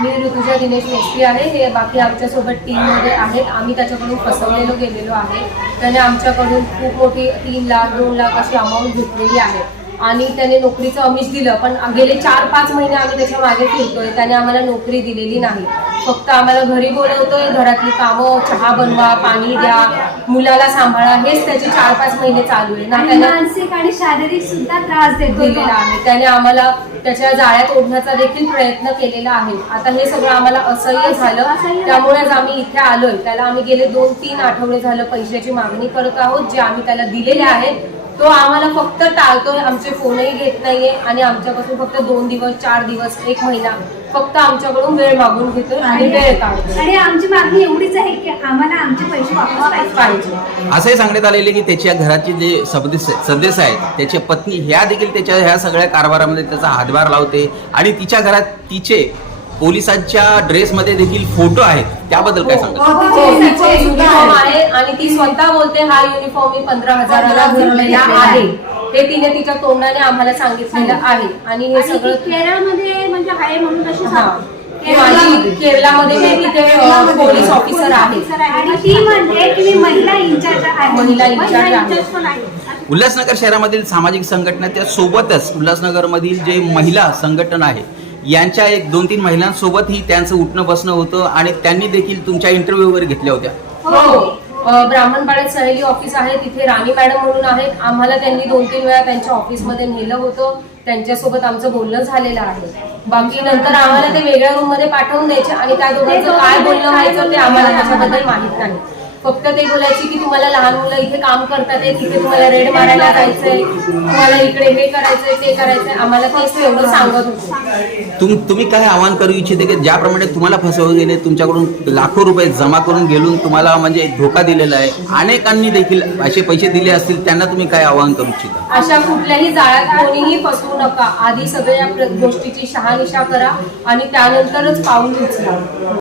मी ऋतुजा दिनेश मेस्त्री आहे. हे बाकी आमच्यासोबत टीममध्ये आहेत. आम्ही त्याच्याकडून फसवलेलो गेलेलो आहे. त्याने आमच्याकडून खूप मोठी 3 लाख 2 लाख अशी अमाऊंट घेतलेली आहे आणि त्याने नोकरीचं आमिष दिलं. पण गेले 4-5 महिने आम्ही त्याच्या मागे फिरतोय. त्याने आम्हाला नोकरी दिलेली नाही. फक्त आम्हाला घरी बोलवतोय, घरातली कामं, चहा बनवा, पाणी द्या, मुलाला सांभाळा, हेच त्याचे 4-5 महिने चालू आहे. ना त्याने मानसिक आणि शारीरिक सुद्धा त्रास दिलेला आहे. त्याने आम्हाला त्याच्या जाळ्यात ओढण्याचा देखील प्रयत्न केलेला आहे. आता हे सगळं आम्हाला असह्य झालं, त्यामुळेच आम्ही इथे आलोय. त्याला आम्ही गेले 2-3 आठवडे झालं पैशाची मागणी करत आहोत, जे आम्ही त्याला दिलेले आहेत. तो आम्हाला फक्त टाळतोय, आमचे फोनही घेत नाहीये आणि आमच्यापासून फक्त 2 दिवस 4 दिवस 1 महिना फक्त आमच्याकडून वेळ मागून घेतोय आणि वेळ काढतोय. आणि आमची मागणी एवढीच आहे की आम्हाला आमचे पैसे वापस पाहिजे. असंही सांगण्यात आलेले की त्याच्या घराचे जे सदस्य आहेत, त्याची पत्नी ह्या देखील त्याच्या ह्या सगळ्या कारभारामध्ये त्याचा हातभार लावते आणि तिच्या घरात तिचे पोलिसांच्या ड्रेसमध्ये देखील फोटो आहेत. त्याबद्दल काय सांगा? युनिफॉर्म आहे आणि ती स्वतः बोलते हा युनिफॉर्म मी 15,000ला घेतलेला आहे. हे तिने तिच्या तोंडाने आम्हाला सांगितलेलं आहे. आणि हे सगळं केरळमध्ये म्हणजे आहे म्हणून तशी केरळमध्ये मी तिथे पोलीस ऑफिसर आहे आणि ती म्हणते की मी महिला इंचार्ज आहे. महिला इंचार्ज आहे. उल्हासनगर शहरामधील सामाजिक संघटनेच्या सोबतच उल्हासनगरमधील जे महिला संघटना आहे यांच्या 1-2-3 महिलांसोबतही त्यांचं उठणं बसणं होतं आणि त्यांनी देखील तुमच्या इंटरव्ह्यू वगैरे घेतल्या होत्या. हो, ब्राह्मणपाड्यात सहेली ऑफिस आहे, तिथे राणी मॅडम म्हणून आहेत. आम्हाला त्यांनी 2-3 वेळा त्यांच्या ऑफिसमध्ये नेलं होतं. त्यांच्यासोबत आमचं बोलणं झालेलं आहे. बाकी नंतर आम्हाला ते वेगळ्या रूम मध्ये पाठवून द्यायचे आणि त्या दोघांचं काय बोलणं व्हायचं ते आम्हाला त्याच्याबद्दल माहित नाही. फक्त ते बोलायचे की तुम्हाला लहान मुलं इथे काम करतात, तिथे तुम्हाला रेड मारायला जायचंय, तुम्हाला इकडे हे करायचंय ते करायचंय. आम्हाला तेच एवढं सांगत होते. तुम्ही काय आवाहन करू इच्छिते की ज्याप्रमाणे तुम्हाला फसवले गेले, तुमच्याकडून लाखो रुपये जमा करून गेलून तुम्हाला म्हणजे धोका दिलेला आहे, अनेकांनी देखील असे पैसे दिले असतील, त्यांना तुम्ही काय आवाहन करू इच्छिता? अशा कुठल्याही जाळ्यात कोणीही फसवू नका. आधी सगळ्या गोष्टीची शहानिशा करा आणि त्यानंतरच पाऊल उचला.